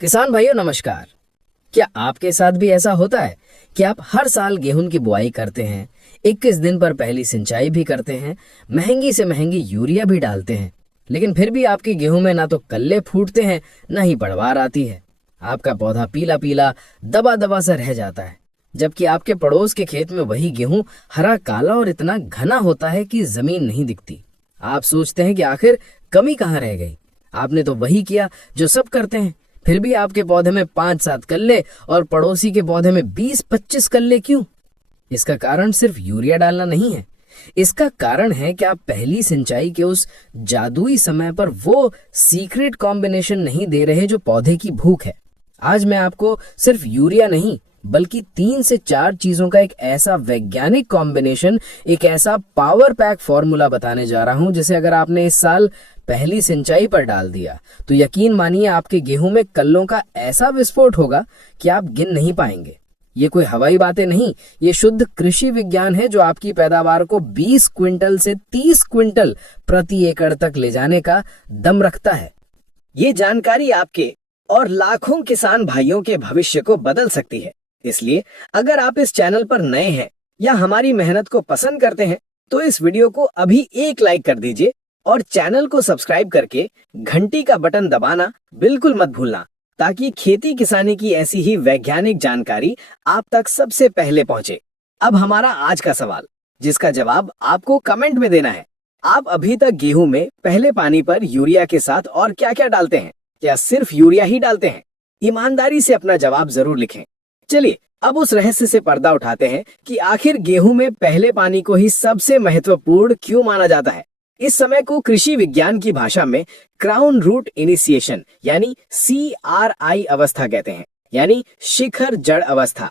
किसान भाइयों नमस्कार। क्या आपके साथ भी ऐसा होता है कि आप हर साल गेहूं की बुआई करते हैं, 21 दिन पर पहली सिंचाई भी करते हैं, महंगी से महंगी यूरिया भी डालते हैं, लेकिन फिर भी आपके गेहूं में ना तो कल्ले फूटते हैं ना ही पैदावार आती है। आपका पौधा पीला पीला दबा दबा सा रह जाता है, जबकि आपके पड़ोस के खेत में वही गेहूं हरा काला और इतना घना होता है कि जमीन नहीं दिखती। आप सोचते हैं कि आखिर कमी कहाँ रह गई। आपने तो वही किया जो सब करते हैं, फिर भी आपके पौधे में 5-7 कल्ले और पड़ोसी के पौधे में 20-25 कल्ले क्यों? इसका कारण सिर्फ यूरिया डालना नहीं है। इसका कारण है कि आप पहली सिंचाई के उस जादुई समय पर वो सीक्रेट कॉम्बिनेशन नहीं दे रहे जो पौधे की भूख है। आज मैं आपको सिर्फ यूरिया नहीं बल्कि 3 से 4 चीजों का एक ऐसा वैज्ञानिक कॉम्बिनेशन, एक ऐसा पावर पैक फॉर्मूला बताने जा रहा हूं जिसे अगर आपने इस साल पहली सिंचाई पर डाल दिया तो यकीन मानिए आपके गेहूं में कल्लों का ऐसा विस्फोट होगा कि आप गिन नहीं पाएंगे। ये कोई हवाई बातें नहीं, ये शुद्ध कृषि विज्ञान है जो आपकी पैदावार को 20 क्विंटल से 30 क्विंटल प्रति एकड़ तक ले जाने का दम रखता है। ये जानकारी आपके और लाखों किसान भाइयों के भविष्य को बदल सकती है। इसलिए अगर आप इस चैनल पर नए हैं या हमारी मेहनत को पसंद करते हैं तो इस वीडियो को अभी एक लाइक कर दीजिए और चैनल को सब्सक्राइब करके घंटी का बटन दबाना बिल्कुल मत भूलना, ताकि खेती किसानी की ऐसी ही वैज्ञानिक जानकारी आप तक सबसे पहले पहुंचे। अब हमारा आज का सवाल, जिसका जवाब आपको कमेंट में देना है। आप अभी तक गेहूं में पहले पानी पर यूरिया के साथ और क्या क्या डालते हैं? क्या सिर्फ यूरिया ही डालते हैं? ईमानदारी से अपना जवाब जरूर लिखें। चलिए अब उस रहस्य से पर्दा उठाते हैं कि आखिर गेहूं में पहले पानी को ही सबसे महत्वपूर्ण क्यों माना जाता है। इस समय को कृषि विज्ञान की भाषा में क्राउन रूट इनिशिएशन यानी CRI अवस्था कहते हैं, यानी शिखर जड़ अवस्था।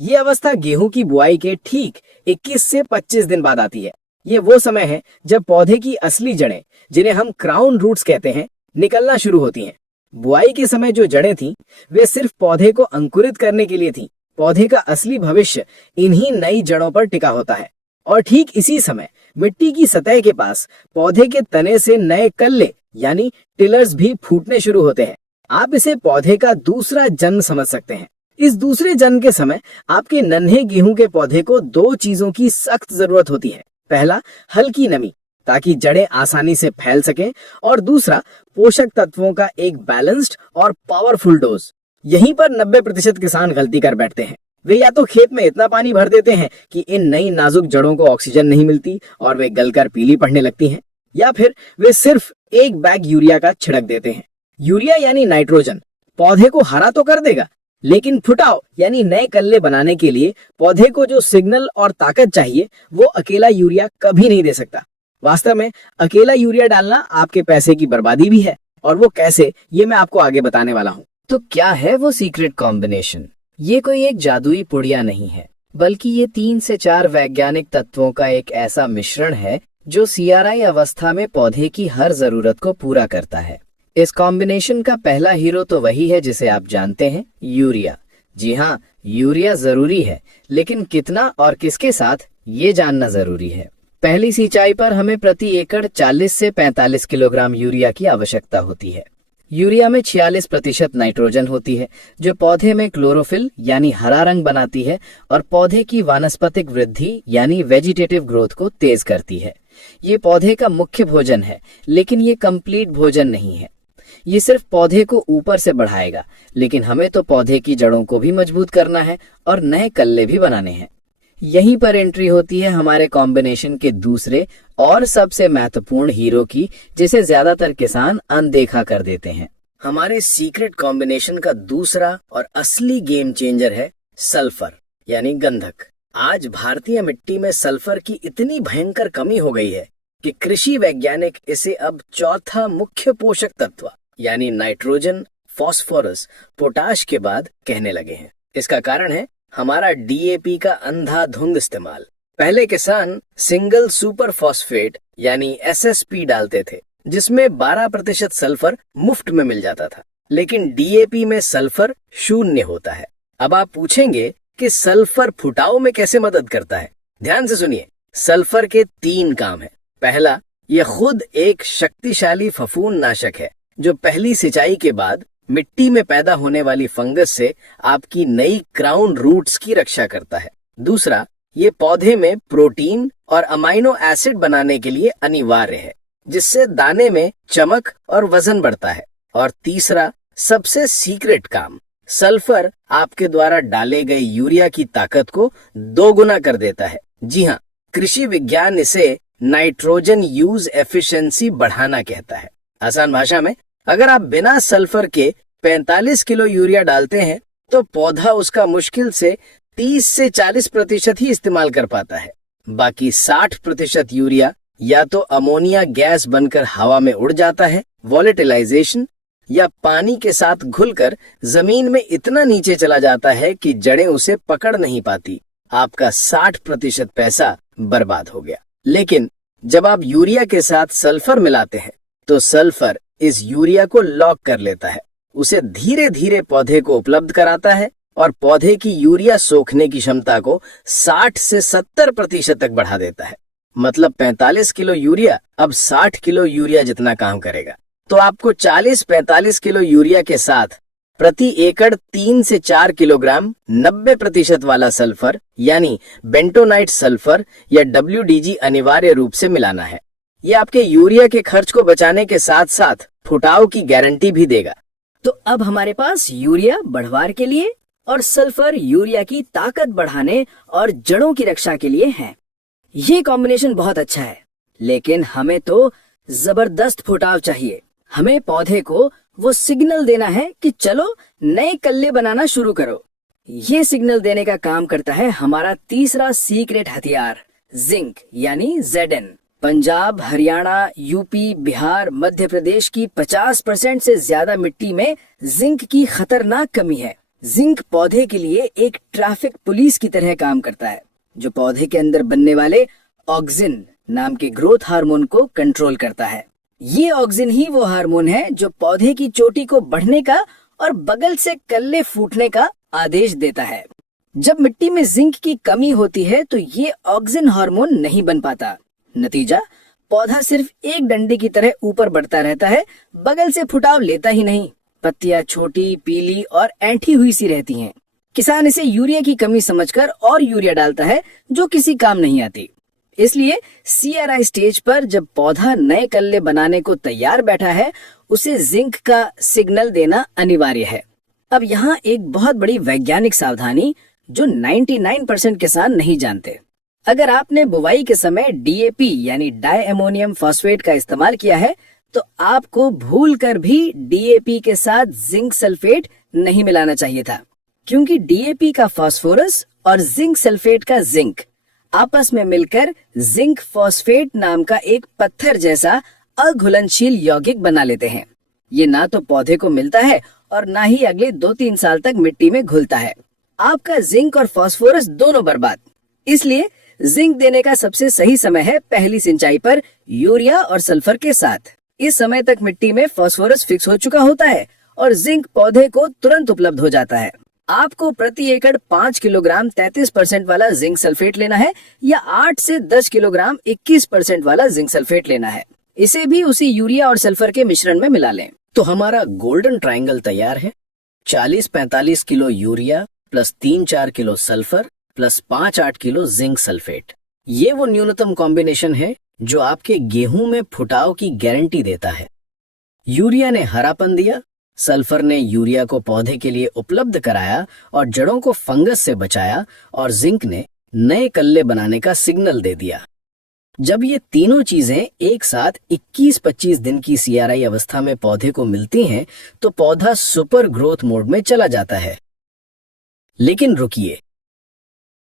ये अवस्था गेहूं की बुआई के ठीक 21 से 25 दिन बाद आती है। ये वो समय है जब पौधे की असली जड़ें, जिन्हें हम क्राउन रूट्स कहते हैं, निकलना शुरू होती हैं। बुआई के समय जो जड़ें थीं, वे सिर्फ पौधे को अंकुरित करने के लिए थीं। पौधे का असली भविष्य इन्हीं नई जड़ों पर टिका होता है। और ठीक इसी समय मिट्टी की सतह के पास पौधे के तने से नए कल्ले यानी टिलर्स भी फूटने शुरू होते हैं। आप इसे पौधे का दूसरा जन्म समझ सकते हैं। इस दूसरे जन्म के समय आपके नन्हे गेहूं के पौधे को 2 चीजों की सख्त जरूरत होती है। पहला, हल्की नमी ताकि जड़ें आसानी से फैल सकें, और दूसरा, पोषक तत्वों का एक बैलेंस्ड और पावरफुल डोज। यहीं पर 90% किसान गलती कर बैठते हैं। वे या तो खेत में इतना पानी भर देते हैं कि इन नई नाजुक जड़ों को ऑक्सीजन नहीं मिलती और वे गलकर पीली पड़ने लगती हैं, या फिर वे सिर्फ एक बैग यूरिया का छिड़क देते हैं। यूरिया यानी नाइट्रोजन पौधे को हरा तो कर देगा, लेकिन फुटाव यानी नए कल्ले बनाने के लिए पौधे को जो सिग्नल और ताकत चाहिए वो अकेला यूरिया कभी नहीं दे सकता। वास्तव में अकेला यूरिया डालना आपके पैसे की बर्बादी भी है, और वो कैसे, ये मैं आपको आगे बताने वाला हूँ। तो क्या है वो सीक्रेट कॉम्बिनेशन? ये कोई एक जादुई पुड़िया नहीं है, बल्कि ये 3 से 4 वैज्ञानिक तत्वों का एक ऐसा मिश्रण है जो CRI अवस्था में पौधे की हर जरूरत को पूरा करता है। इस कॉम्बिनेशन का पहला हीरो तो वही है जिसे आप जानते हैं, यूरिया। जी हाँ, यूरिया जरूरी है, लेकिन कितना और किसके साथ, ये जानना जरूरी है। पहली सिंचाई पर हमें प्रति एकड़ 40 से 45 किलोग्राम यूरिया की आवश्यकता होती है। यूरिया में 46% नाइट्रोजन होती है, जो पौधे में क्लोरोफिल यानी हरा रंग बनाती है और पौधे की वानस्पतिक वृद्धि यानी वेजिटेटिव ग्रोथ को तेज करती है। ये पौधे का मुख्य भोजन है, लेकिन ये कंप्लीट भोजन नहीं है। ये सिर्फ पौधे को ऊपर से बढ़ाएगा, लेकिन हमें तो पौधे की जड़ों को भी मजबूत करना है और नए कल्ले भी बनाने हैं। यहीं पर एंट्री होती है हमारे कॉम्बिनेशन के दूसरे और सबसे महत्वपूर्ण हीरो की, जिसे ज्यादातर किसान अनदेखा कर देते हैं। हमारे सीक्रेट कॉम्बिनेशन का दूसरा और असली गेम चेंजर है सल्फर यानी गंधक। आज भारतीय मिट्टी में सल्फर की इतनी भयंकर कमी हो गई है कि कृषि वैज्ञानिक इसे अब चौथा मुख्य पोषक तत्व यानी नाइट्रोजन, फास्फोरस, पोटाश के बाद कहने लगे हैं। इसका कारण है हमारा DAP का अंधाधुंध इस्तेमाल। पहले किसान सिंगल सुपर फॉस्फेट यानी SSP डालते थे, जिसमें 12% सल्फर मुफ्त में मिल जाता था, लेकिन DAP में सल्फर 0 होता है। अब आप पूछेंगे कि सल्फर फुटाव में कैसे मदद करता है? ध्यान से सुनिए। सल्फर के 3 काम हैं। पहला, यह खुद एक शक्तिशाली फफूंद नाशक है जो पहली सिंचाई के बाद मिट्टी में पैदा होने वाली फंगस से आपकी नई क्राउन रूट्स की रक्षा करता है। दूसरा, ये पौधे में प्रोटीन और अमाइनो एसिड बनाने के लिए अनिवार्य है, जिससे दाने में चमक और वजन बढ़ता है। और तीसरा, सबसे सीक्रेट काम, सल्फर आपके द्वारा डाले गए यूरिया की ताकत को दोगुना कर देता है। जी हाँ, कृषि विज्ञान इसे नाइट्रोजन यूज एफिशिएंसी बढ़ाना कहता है। आसान भाषा में, अगर आप बिना सल्फर के 45 किलो यूरिया डालते हैं तो पौधा उसका मुश्किल से 30 से 40% ही इस्तेमाल कर पाता है। बाकी 60% यूरिया या तो अमोनिया गैस बनकर हवा में उड़ जाता है, वॉलेटिलाइजेशन, या पानी के साथ घुलकर जमीन में इतना नीचे चला जाता है कि जड़ें उसे पकड़ नहीं पाती। आपका 60% पैसा बर्बाद हो गया। लेकिन जब आप यूरिया के साथ सल्फर मिलाते हैं तो सल्फर इस यूरिया को लॉक कर लेता है, उसे धीरे धीरे पौधे को उपलब्ध कराता है और पौधे की यूरिया सोखने की क्षमता को 60 से 70% तक बढ़ा देता है। मतलब 45 किलो यूरिया अब 60 किलो यूरिया जितना काम करेगा। तो आपको 40-45 किलो यूरिया के साथ प्रति एकड़ 3 से 4 किलोग्राम 90% वाला सल्फर यानी बेंटोनाइट सल्फर या WDG अनिवार्य रूप से मिलाना है। ये आपके यूरिया के खर्च को बचाने के साथ साथ फुटाव की गारंटी भी देगा। तो अब हमारे पास यूरिया बढ़वार के लिए और सल्फर यूरिया की ताकत बढ़ाने और जड़ों की रक्षा के लिए है। ये कॉम्बिनेशन बहुत अच्छा है, लेकिन हमें तो जबरदस्त फुटाव चाहिए। हमें पौधे को वो सिग्नल देना है कि चलो नए कल्ले बनाना शुरू करो। ये सिग्नल देने का काम करता है हमारा तीसरा सीक्रेट हथियार, जिंक यानी Zn। पंजाब, हरियाणा, यूपी, बिहार, मध्य प्रदेश की 50% से ज्यादा मिट्टी में जिंक की खतरनाक कमी है। जिंक पौधे के लिए एक ट्रैफिक पुलिस की तरह काम करता है, जो पौधे के अंदर बनने वाले ऑक्सिन नाम के ग्रोथ हार्मोन को कंट्रोल करता है। ये ऑक्सिन ही वो हार्मोन है जो पौधे की चोटी को बढ़ने का और बगल से कल्ले फूटने का आदेश देता है। जब मिट्टी में जिंक की कमी होती है तो ये ऑक्सिन हार्मोन नहीं बन पाता। नतीजा, पौधा सिर्फ एक डंडे की तरह ऊपर बढ़ता रहता है, बगल से फुटाव लेता ही नहीं। पत्तियां छोटी, पीली और ऐंठी हुई सी रहती हैं। किसान इसे यूरिया की कमी समझकर और यूरिया डालता है, जो किसी काम नहीं आती। इसलिए CRI स्टेज पर जब पौधा नए कल्ले बनाने को तैयार बैठा है, उसे जिंक का सिग्नल देना अनिवार्य है। अब यहाँ एक बहुत बड़ी वैज्ञानिक सावधानी जो 99% किसान नहीं जानते। अगर आपने बुवाई के समय DAP यानी डाई अमोनियम फॉस्फेट का इस्तेमाल किया है तो आपको भूल कर भी DAP के साथ जिंक सल्फेट नहीं मिलाना चाहिए था, क्योंकि DAP का फास्फोरस और जिंक सल्फेट का जिंक आपस में मिलकर जिंक फॉस्फेट नाम का एक पत्थर जैसा अघुलनशील यौगिक बना लेते हैं। ये ना तो पौधे को मिलता है और ना ही अगले 2-3 साल तक मिट्टी में घुलता है। आपका जिंक और फास्फोरस दोनों बर्बाद। इसलिए जिंक देने का सबसे सही समय है पहली सिंचाई पर यूरिया और सल्फर के साथ। इस समय तक मिट्टी में फास्फोरस फिक्स हो चुका होता है और जिंक पौधे को तुरंत उपलब्ध हो जाता है। आपको प्रति एकड़ 5 किलोग्राम 33% वाला जिंक सल्फेट लेना है या 8 से 10 किलोग्राम 21% वाला जिंक सल्फेट लेना है। इसे भी उसी यूरिया और सल्फर के मिश्रण में मिला लें। तो हमारा गोल्डन ट्रायंगल तैयार है। 40-45 kilo urea plus 3-4 kilo sulphur plus 5-8 kilo zinc sulphate. ये वो न्यूनतम कॉम्बिनेशन है जो आपके गेहूं में फुटाव की गारंटी देता है। यूरिया ने हरापन दिया, सल्फर ने यूरिया को पौधे के लिए उपलब्ध कराया और जड़ों को फंगस से बचाया, और जिंक ने नए कल्ले बनाने का सिग्नल दे दिया। जब ये तीनों चीजें एक साथ 21-25 दिन की CRI अवस्था में पौधे को मिलती हैं तो पौधा सुपर ग्रोथ मोड में चला जाता है। लेकिन रुकिए,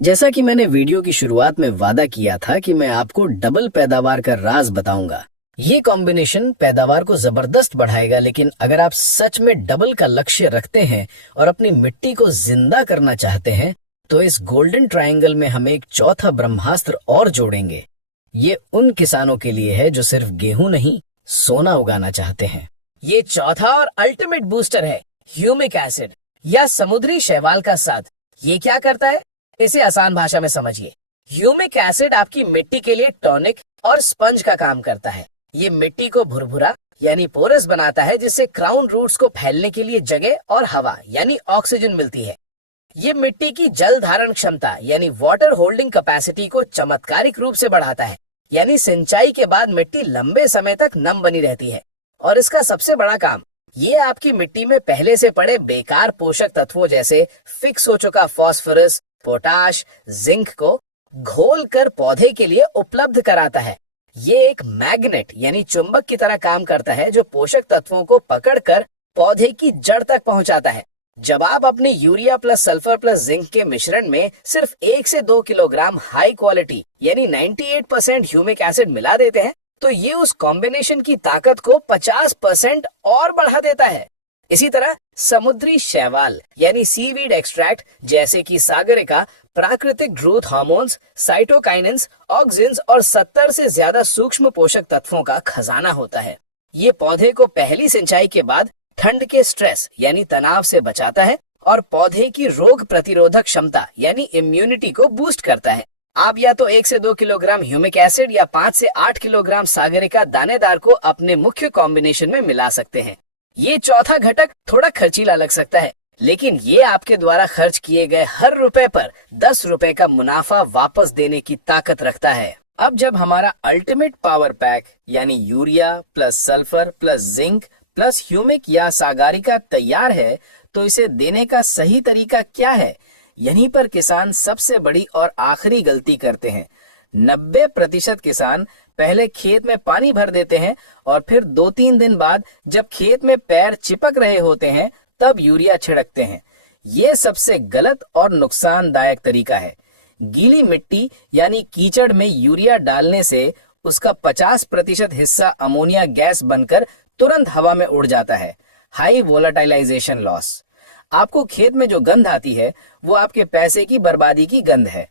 जैसा कि मैंने वीडियो की शुरुआत में वादा किया था कि मैं आपको डबल पैदावार का राज बताऊंगा। ये कॉम्बिनेशन पैदावार को जबरदस्त बढ़ाएगा, लेकिन अगर आप सच में डबल का लक्ष्य रखते हैं और अपनी मिट्टी को जिंदा करना चाहते हैं तो इस गोल्डन ट्रायंगल में हम एक चौथा ब्रह्मास्त्र और जोड़ेंगे। ये उन किसानों के लिए है जो सिर्फ गेहूं नहीं, सोना उगाना चाहते हैं। ये चौथा और अल्टीमेट बूस्टर है ह्यूमिक एसिड या समुद्री शैवाल का साथ। ये क्या करता है, इसे आसान भाषा में समझिए। ह्यूमिक एसिड आपकी मिट्टी के लिए टॉनिक और स्पंज का काम करता है। ये मिट्टी को भुरभुरा यानी पोरस बनाता है, जिससे क्राउन रूट्स को फैलने के लिए जगह और हवा यानी ऑक्सीजन मिलती है। ये मिट्टी की जल धारण क्षमता यानी वाटर होल्डिंग कैपेसिटी को चमत्कारिक रूप से बढ़ाता है, यानी सिंचाई के बाद मिट्टी लंबे समय तक नम बनी रहती है। और इसका सबसे बड़ा काम, ये आपकी मिट्टी में पहले से पड़े बेकार पोषक तत्वों जैसे फिक्स हो चुका फास्फोरस, पोटाश, जिंक को घोल कर पौधे के लिए उपलब्ध कराता है। ये एक मैग्नेट यानी चुंबक की तरह काम करता है, जो पोषक तत्वों को पकड़कर पौधे की जड़ तक पहुंचाता है। जब आप अपने urea plus sulphur plus zinc के मिश्रण में सिर्फ 1 से 2 किलोग्राम हाई क्वालिटी यानी 98% ह्यूमिक एसिड मिला देते हैं, तो ये उस कॉम्बिनेशन की ताकत को 50% और बढ़ा देता है। इसी तरह समुद्री शैवाल यानी सीवीड एक्सट्रैक्ट जैसे कि सागरिका प्राकृतिक ग्रोथ हार्मोन्स, साइटोकाइनेंस, ऑक्सिन्स और 70 से ज्यादा सूक्ष्म पोषक तत्वों का खजाना होता है। ये पौधे को पहली सिंचाई के बाद ठंड के स्ट्रेस यानी तनाव से बचाता है और पौधे की रोग प्रतिरोधक क्षमता यानी इम्यूनिटी को बूस्ट करता है। आप या तो 1 से 2 किलोग्राम ह्यूमिक एसिड या 5 से 8 किलोग्राम सागरिका दानेदार को अपने मुख्य कॉम्बिनेशन में मिला सकते हैं। ये चौथा घटक थोड़ा खर्चीला लग सकता है, लेकिन ये आपके द्वारा खर्च किए गए हर रुपए पर 10 रुपए का मुनाफा वापस देने की ताकत रखता है। अब जब हमारा अल्टीमेट पावर पैक यानी urea plus sulphur plus zinc plus humic या सागरिका तैयार है, तो इसे देने का सही तरीका क्या है? यहीं पर किसान सबसे बड़ी और आखिरी गलती करते हैं। 90% किसान पहले खेत में पानी भर देते हैं और फिर 2-3 दिन बाद जब खेत में पैर चिपक रहे होते हैं तब यूरिया छिड़कते हैं। ये सबसे गलत और नुकसानदायक तरीका है। गीली मिट्टी यानी कीचड़ में यूरिया डालने से उसका 50% हिस्सा अमोनिया गैस बनकर तुरंत हवा में उड़ जाता है। High volatilization loss. आपको खेत में जो गंध आती है वो आपके पैसे की बर्बादी की गंध है।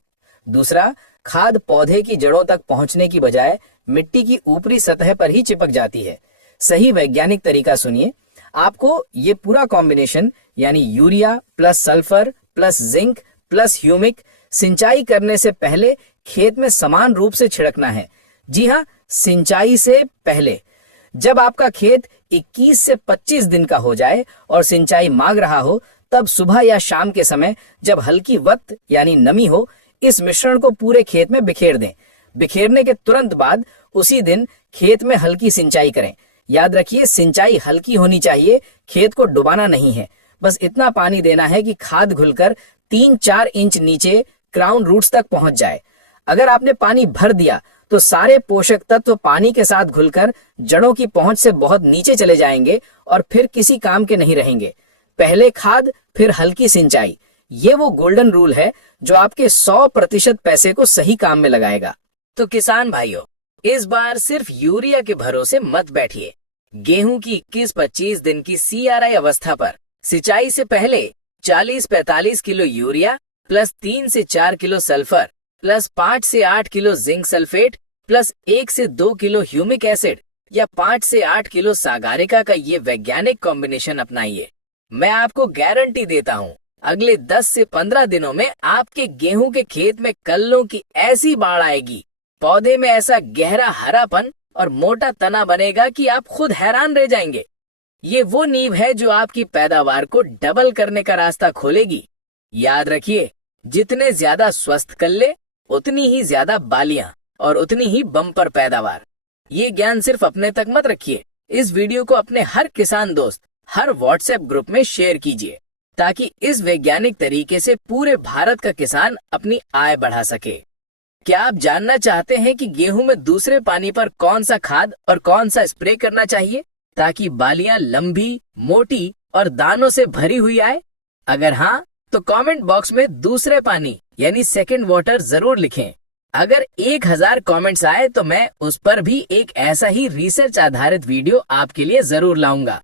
दूसरा, खाद पौधे की जड़ों तक पहुंचने की बजाय मिट्टी की ऊपरी सतह पर ही चिपक जाती है। सही वैज्ञानिक तरीका सुनिए। आपको ये पूरा कॉम्बिनेशन यानी urea plus sulphur plus zinc plus humic सिंचाई करने से पहले खेत में समान रूप से छिड़कना है। जी हाँ, सिंचाई से पहले। जब आपका खेत 21 से 25 दिन का हो जाए और सिंचाई मांग रहा हो, तब सुबह या शाम के समय जब हल्की वक्त यानी नमी हो, इस मिश्रण को पूरे खेत में बिखेर दें। बिखेरने के तुरंत बाद उसी दिन खेत में हल्की सिंचाई करें। याद रखिए, सिंचाई हल्की होनी चाहिए, खेत को डुबाना नहीं है। बस इतना पानी देना है कि खाद घुलकर 3-4 इंच नीचे क्राउन रूट्स तक पहुंच जाए। अगर आपने पानी भर दिया तो सारे पोषक तत्व पानी के साथ घुलकर जड़ों की पहुंच से बहुत नीचे चले जाएंगे और फिर किसी काम के नहीं रहेंगे। पहले खाद फिर हल्की सिंचाई, ये वो गोल्डन रूल है जो आपके 100% पैसे को सही काम में लगाएगा। तो किसान भाइयों, इस बार सिर्फ यूरिया के भरोसे मत बैठिए। गेहूं की 21-25 दिन की CRI अवस्था पर सिंचाई से पहले 40-45 किलो यूरिया प्लस 3 से 4 किलो सल्फर प्लस 5 से 8 किलो जिंक सल्फेट प्लस 1 से 2 किलो ह्यूमिक एसिड या 5 से 8 किलो सागरिका का ये वैज्ञानिक कॉम्बिनेशन अपनाइए। मैं आपको गारंटी देता हूँ, अगले 10 से 15 दिनों में आपके गेहूं के खेत में कल्लों की ऐसी बाढ़ आएगी, पौधे में ऐसा गहरा हरापन और मोटा तना बनेगा कि आप खुद हैरान रह जाएंगे। ये वो नींव है जो आपकी पैदावार को डबल करने का रास्ता खोलेगी। याद रखिए, जितने ज्यादा स्वस्थ कल्ले उतनी ही ज्यादा बालियां और उतनी ही बम्पर पैदावार। ये ज्ञान सिर्फ अपने तक मत रखिए, इस वीडियो को अपने हर किसान दोस्त, हर व्हाट्सएप ग्रुप में शेयर कीजिए ताकि इस वैज्ञानिक तरीके से पूरे भारत का किसान अपनी आय बढ़ा सके। क्या आप जानना चाहते हैं कि गेहूं में दूसरे पानी पर कौन सा खाद और कौन सा स्प्रे करना चाहिए ताकि बालियां लंबी, मोटी और दानों से भरी हुई आए? अगर हाँ, तो कमेंट बॉक्स में दूसरे पानी यानी सेकंड वाटर जरूर लिखें। अगर 1000 कमेंट्स आए तो मैं उस पर भी एक ऐसा ही रिसर्च आधारित वीडियो आपके लिए जरूर लाऊंगा।